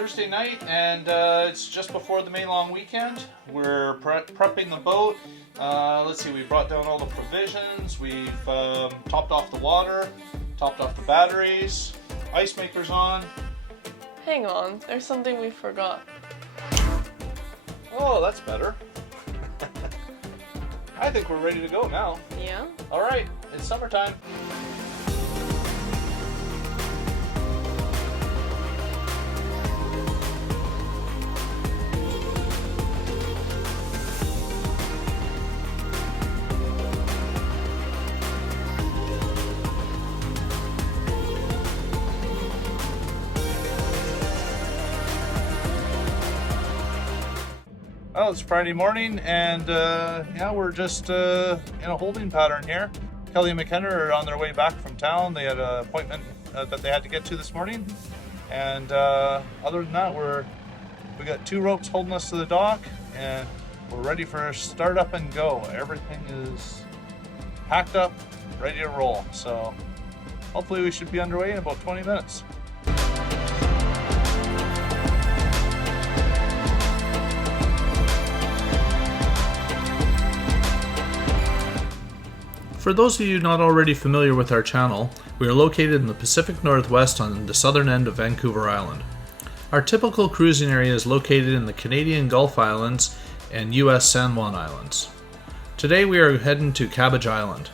Thursday night, and it's just before the May long weekend. We're prepping the boat. Let's see, we brought down all the provisions. We've topped off the water, topped off the batteries, ice maker's on. Hang on, there's something we forgot. Oh, that's better. I think we're ready to go now. Yeah? All right, it's summertime. Well, it's Friday morning, and yeah, we're just in a holding pattern here. Kelly and McKenna are on their way back from town. They had an appointment that they had to get to this morning, and other than that, we got 2 ropes holding us to the dock, and we're ready for a start up and go. Everything is packed up, ready to roll. So hopefully we should be underway in about 20 minutes. For those of you not already familiar with our channel, we are located in the Pacific Northwest on the southern end of Vancouver Island. Our typical cruising area is located in the Canadian Gulf Islands and US San Juan Islands. Today we are heading to Cabbage Island.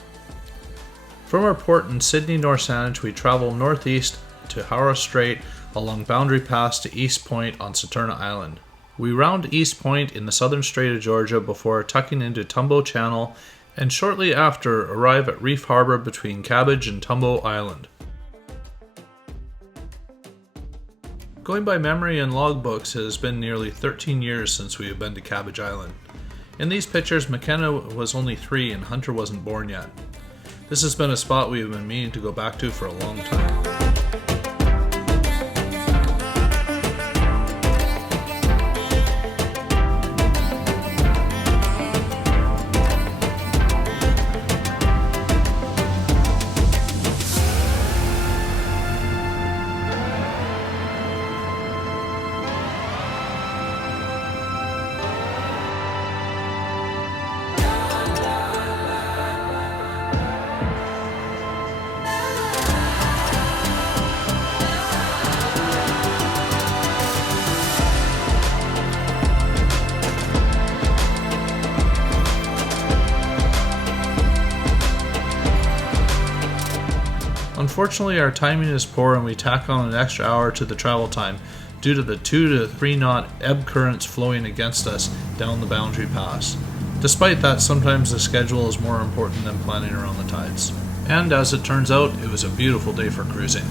From our port in Sydney, North Saanich, we travel northeast to Haro Strait along Boundary Pass to East Point on Saturna Island. We round East Point in the southern Strait of Georgia before tucking into Tumbo Channel, and shortly after arrive at Reef Harbour between Cabbage and Tumbo Island. Going by memory and logbooks, it has been nearly 13 years since we have been to Cabbage Island. In these pictures, McKenna was only 3 and Hunter wasn't born yet. This has been a spot we have been meaning to go back to for a long time. Unfortunately, our timing is poor and we tack on an extra hour to the travel time due to the 2 to 3 knot ebb currents flowing against us down the Boundary Pass. Despite that, sometimes the schedule is more important than planning around the tides. And as it turns out, it was a beautiful day for cruising.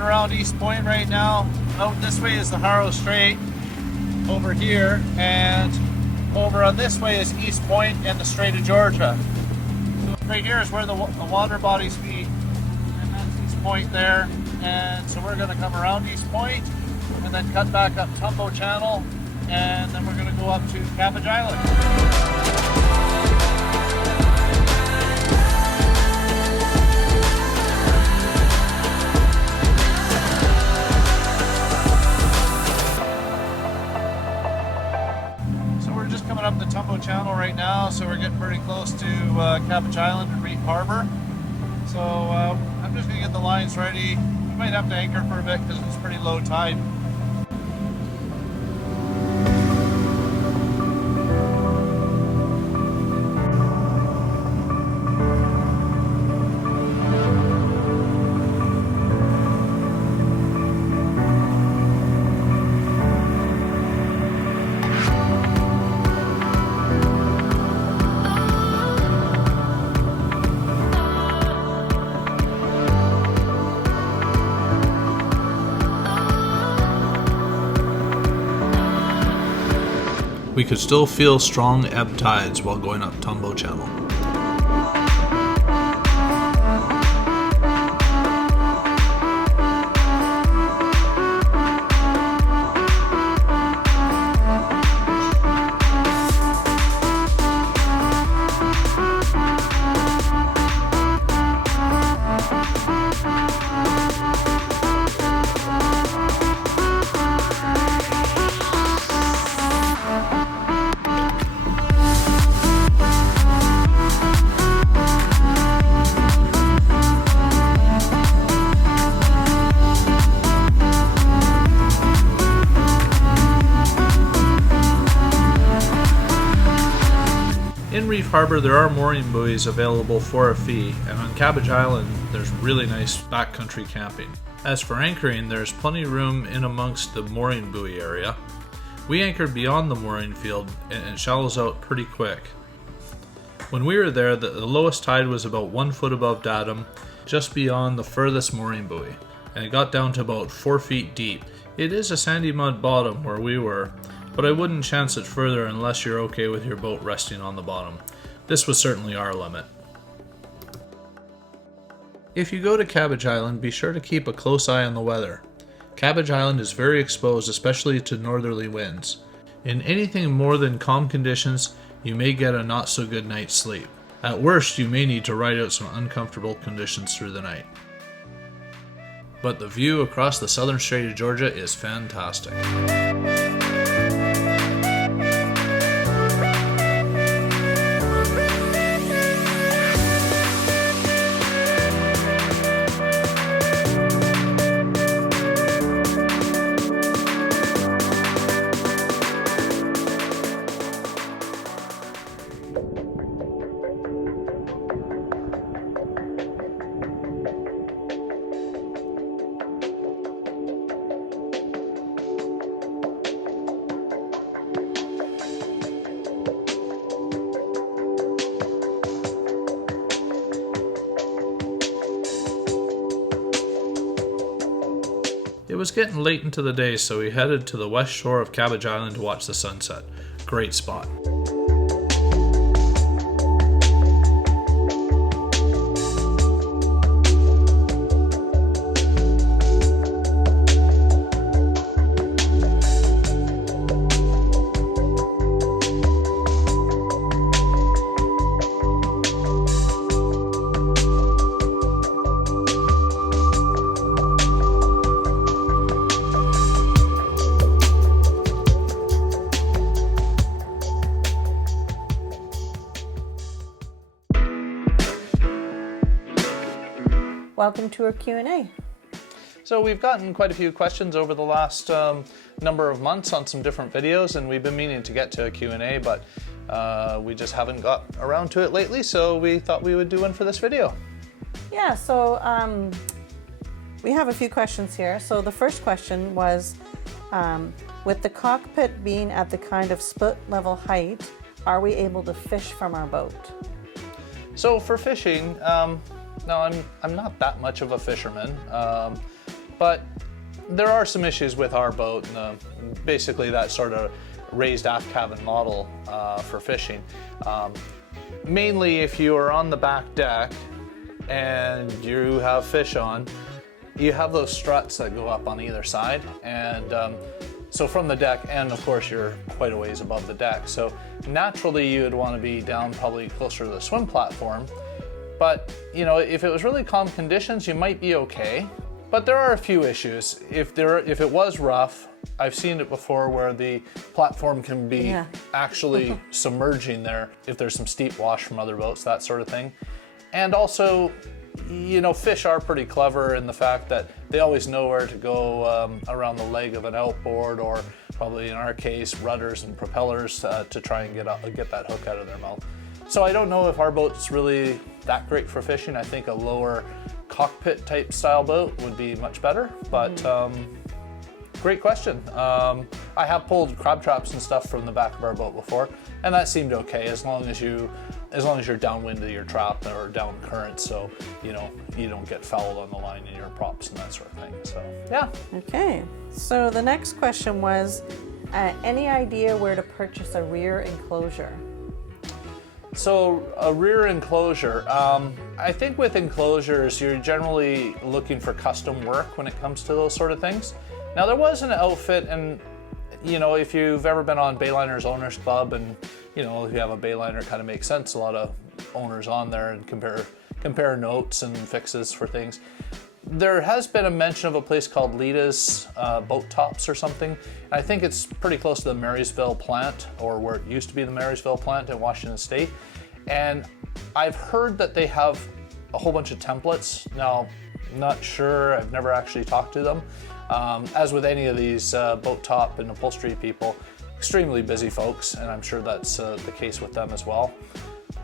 Around East Point right now. Out this way is the Haro Strait over here, and over on this way is East Point and the Strait of Georgia. So right here is where the water bodies meet, and that's East Point there. And so we're going to come around East Point and then cut back up Tumbo Channel, and then we're going to go up to Cabbage Island. Up the Tumbo Channel right now, so we're getting pretty close to Cabbage Island and Reef Harbour. So I'm just going to get the lines ready. We might have to anchor for a bit because it's pretty low tide. We could still feel strong ebb tides while going up Tumbo Channel. In Reef Harbour there are mooring buoys available for a fee, and on Cabbage Island there's really nice backcountry camping. As for anchoring, there's plenty of room in amongst the mooring buoy area. We anchored beyond the mooring field and it shallows out pretty quick. When we were there, the lowest tide was about 1 foot above datum, just beyond the furthest mooring buoy, and it got down to about 4 feet deep. It is a sandy mud bottom where we were, but I wouldn't chance it further unless you're okay with your boat resting on the bottom. This was certainly our limit. If you go to Cabbage Island, be sure to keep a close eye on the weather. Cabbage Island is very exposed, especially to northerly winds. In anything more than calm conditions, you may get a not so good night's sleep. At worst, you may need to ride out some uncomfortable conditions through the night. But the view across the southern Strait of Georgia is fantastic. It was getting late into the day, so we headed to the west shore of Cabbage Island to watch the sunset. Great spot. Welcome to our Q&A. So we've gotten quite a few questions over the last number of months on some different videos, and we've been meaning to get to a Q&A, but we just haven't got around to it lately, so we thought we would do one for this video. Yeah, so we have a few questions here. So the first question was, with the cockpit being at the kind of split level height, are we able to fish from our boat? So for fishing, no, I'm not that much of a fisherman, but there are some issues with our boat, and basically that sort of raised aft cabin model for fishing. Mainly if you are on the back deck and you have fish on, you have those struts that go up on either side, and so from the deck, and of course you're quite a ways above the deck, so naturally you would want to be down probably closer to the swim platform. But, you know, if it was really calm conditions, you might be okay. But there are a few issues. If it was rough, I've seen it before where the platform can be actually submerging there if there's some steep wash from other boats, that sort of thing. And also, fish are pretty clever in the fact that they always know where to go around the leg of an outboard, or probably in our case, rudders and propellers to try and get that hook out of their mouth. So I don't know if our boat's really that great for fishing. I think a lower cockpit type style boat would be much better, but great question. I have pulled crab traps and stuff from the back of our boat before, and that seemed okay as long as you're downwind of your trap or down current, so you don't get fouled on the line in your props and that sort of thing. So yeah. Okay. So the next question was, any idea where to purchase a rear enclosure? So a rear enclosure, I think with enclosures, you're generally looking for custom work when it comes to those sort of things. Now there was an outfit, and if you've ever been on Bayliners Owners Club, and if you have a Bayliner, it kind of makes sense. A lot of owners on there and compare notes and fixes for things. There has been a mention of a place called Lita's Boat Tops or something. And I think it's pretty close to the Marysville plant, or where it used to be the Marysville plant in Washington State. And I've heard that they have a whole bunch of templates. Now, I'm not sure, I've never actually talked to them. As with any of these boat top and upholstery people, extremely busy folks, and I'm sure that's the case with them as well.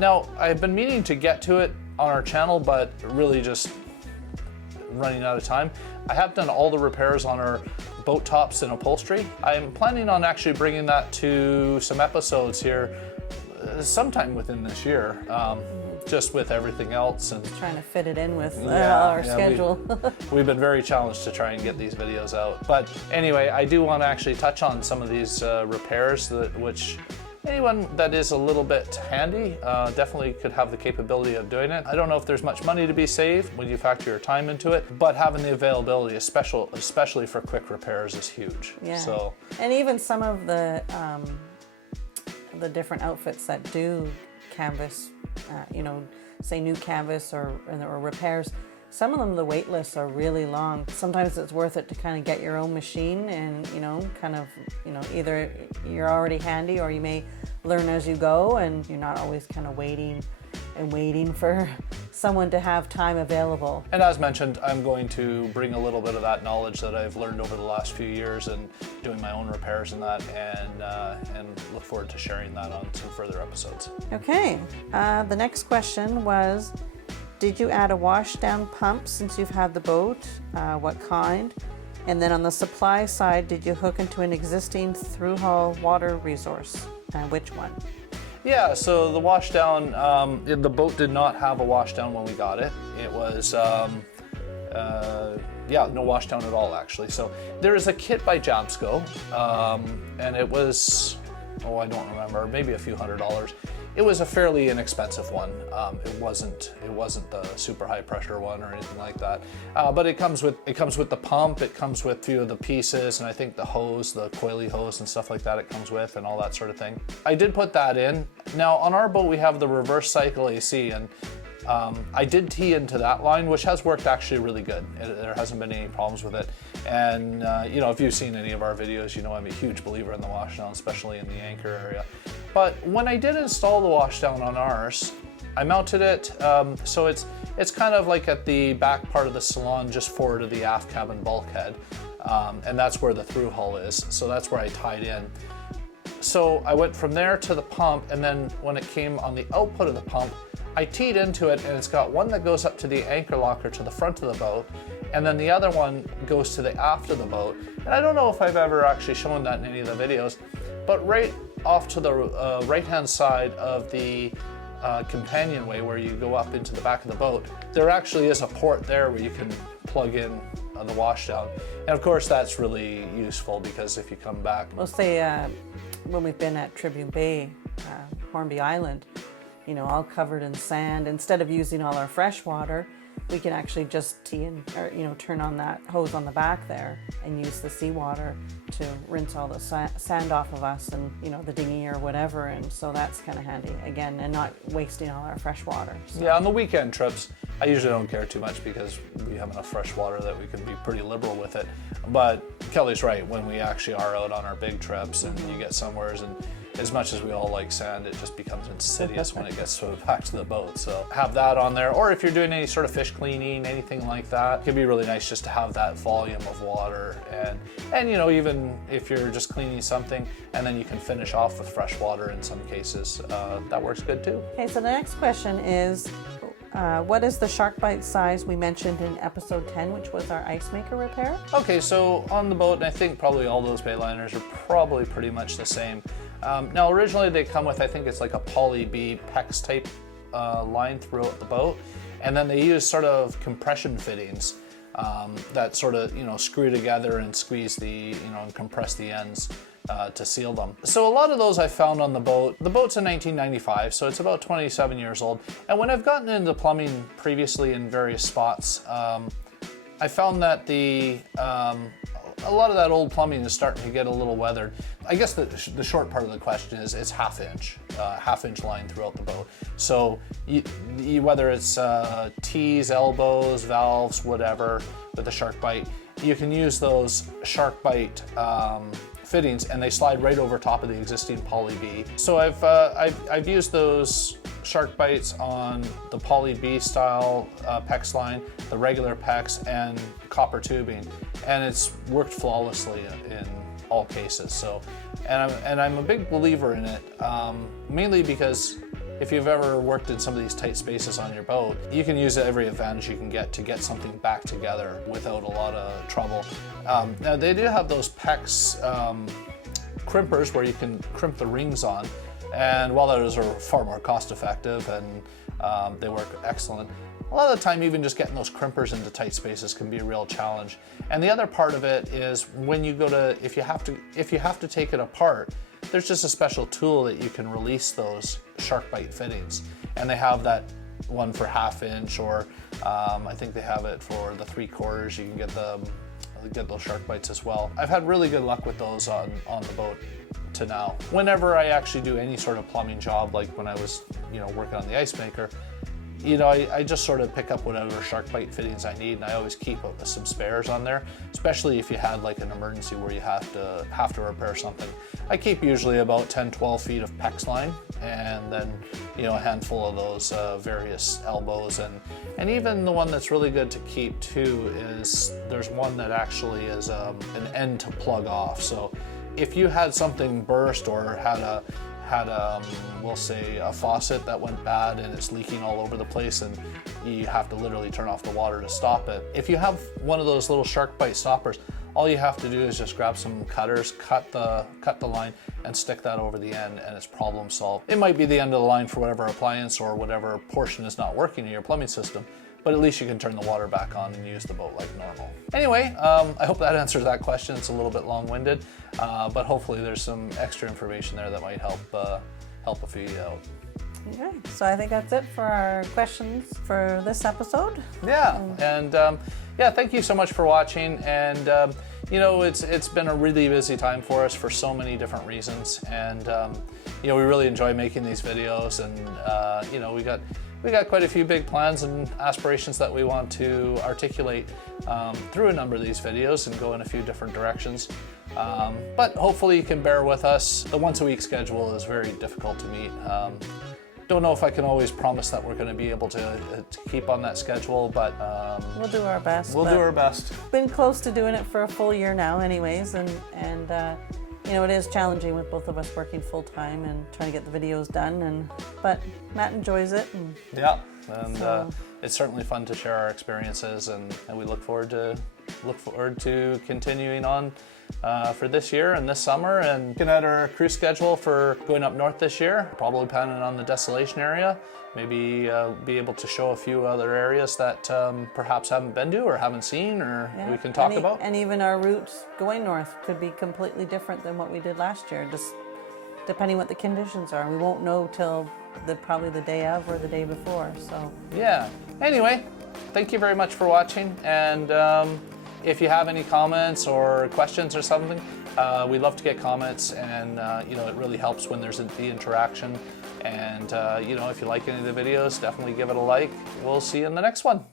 Now, I've been meaning to get to it on our channel, but really just running out of time. I have done all the repairs on our boat tops and upholstery. I'm planning on actually bringing that to some episodes here sometime within this year, just with everything else and trying to fit it in with our schedule. We've been very challenged to try and get these videos out. But anyway, I do want to actually touch on some of these repairs, which anyone that is a little bit handy definitely could have the capability of doing it. I don't know if there's much money to be saved when you factor your time into it, but having the availability, especially for quick repairs, is huge. Yeah. So, and even some of the different outfits that do canvas, say new canvas or repairs, some of them, the wait lists are really long. Sometimes it's worth it to kind of get your own machine and, either you're already handy or you may learn as you go, and you're not always kind of waiting for someone to have time available. And as mentioned, I'm going to bring a little bit of that knowledge that I've learned over the last few years and doing my own repairs and that, and look forward to sharing that on some further episodes. Okay, the next question was, did you add a washdown pump since you've had the boat? What kind? And then on the supply side, did you hook into an existing through-hull water resource? Which one? Yeah, so the washdown, the boat did not have a washdown when we got it. It was, no washdown at all, actually. So there is a kit by Jabsco, and it was, I don't remember, maybe a few $100s. It was a fairly inexpensive one. It wasn't the super high pressure one or anything like that. But it comes with the pump. It comes with a few of the pieces, and I think the hose, the coily hose and stuff like that, it comes with, and all that sort of thing. I did put that in. Now on our boat we have the reverse cycle AC, and I did tee into that line, which has worked actually really good. There hasn't been any problems with it. And if you've seen any of our videos, I'm a huge believer in the washdown, especially in the anchor area. But when I did install the washdown on ours, I mounted it so it's kind of like at the back part of the salon, just forward of the aft cabin bulkhead, and that's where the through hull is. So that's where I tied in. So I went from there to the pump, and then when it came on the output of the pump, I teed into it, and it's got one that goes up to the anchor locker to the front of the boat, and then the other one goes to the aft of the boat. And I don't know if I've ever actually shown that in any of the videos, but right off to the right-hand side of the companionway where you go up into the back of the boat, there actually is a port there where you can plug in the washdown. And of course that's really useful because if you come back... We'll say when we've been at Tribune Bay, Hornby Island, all covered in sand, instead of using all our fresh water, we can actually just tee in, or turn on that hose on the back there and use the seawater to rinse all the sand off of us and the dinghy or whatever. And so that's kind of handy again, and not wasting all our fresh water. So. Yeah, on the weekend trips, I usually don't care too much because we have enough fresh water that we can be pretty liberal with it. But Kelly's right, when we actually are out on our big trips and you get somewheres and as much as we all like sand, it just becomes insidious when it gets back to the boat. So have that on there. Or if you're doing any sort of fish cleaning, anything like that, it can be really nice just to have that volume of water. And you know, even if you're just cleaning something and then you can finish off with fresh water in some cases, that works good too. Okay, so the next question is, what is the shark bite size we mentioned in episode 10, which was our ice maker repair? Okay, so on the boat, and I think probably all those bayliners are probably pretty much the same. Now originally they come with, I think it's like a poly B PEX type line throughout the boat, and then they use sort of compression fittings that sort of, you know, screw together and squeeze the, you know, and compress the ends to seal them. So a lot of those I found on the boat. The boat's a 1995, so it's about 27 years old. And when I've gotten into plumbing previously in various spots, I found that a lot of that old plumbing is starting to get a little weathered. I guess the short part of the question is it's half inch line throughout the boat. So whether it's T's, elbows, valves, whatever, with the shark bite, you can use those shark bite fittings, and they slide right over top of the existing poly B. So I've used those shark bites on the poly B style PEX line, the regular PEX, and copper tubing, and it's worked flawlessly in all cases. So, and I'm a big believer in it, mainly because if you've ever worked in some of these tight spaces on your boat, you can use every advantage you can get to get something back together without a lot of trouble. Now they do have those PEX crimpers where you can crimp the rings on, and while those are far more cost effective and they work excellent, a lot of the time even just getting those crimpers into tight spaces can be a real challenge. And the other part of it is when you go to, if you have to take it apart, there's just a special tool that you can release those shark bite fittings. And they have that one for half inch, or I think they have it for the 3/4. You can get those shark bites as well. I've had really good luck with those on the boat to now. Whenever I actually do any sort of plumbing job, like when I was, you know, working on the ice maker, you know, I just sort of pick up whatever shark bite fittings I need, and I always keep some spares on there, especially if you had like an emergency where you have to repair something. I keep usually about 10-12 feet of PEX line, and then, you know, a handful of those various elbows, and even the one that's really good to keep too is there's one that actually is an end to plug off. So if you had something burst or had we'll say a faucet that went bad and it's leaking all over the place and you have to literally turn off the water to stop it. If you have one of those little shark bite stoppers, all you have to do is just grab some cutters, cut the line, and stick that over the end, and it's problem solved. It might be the end of the line for whatever appliance or whatever portion is not working in your plumbing system, but at least you can turn the water back on and use the boat like normal. Anyway, I hope that answers that question. It's a little bit long-winded, but hopefully there's some extra information there that might help a few you out. Okay, so I think that's it for our questions for this episode. Yeah, and yeah, thank you so much for watching. And you know, it's been a really busy time for us for so many different reasons, and you know, we really enjoy making these videos, and you know, we got quite a few big plans and aspirations that we want to articulate through a number of these videos and go in a few different directions. But hopefully you can bear with us. The once-a-week schedule is very difficult to meet. Don't know if I can always promise that we're going to be able to keep on that schedule, but we'll do our best. We'll do our best. Been close to doing it for a full year now anyways, and you know, it is challenging with both of us working full-time and trying to get the videos done, but Matt enjoys it. And yeah, and so it's certainly fun to share our experiences, and we look forward to continuing on for this year and this summer, and looking at our cruise schedule for going up north this year. Probably planning on the Desolation area, maybe be able to show a few other areas that perhaps haven't been to or haven't seen, or we can talk about. And even our routes going north could be completely different than what we did last year, just depending what the conditions are. We won't know till probably the day of or the day before. So yeah. Anyway, thank you very much for watching, and if you have any comments or questions or something, we love to get comments, and you know, it really helps when there's the interaction. And you know, if you like any of the videos, definitely give it a like. We'll see you in the next one.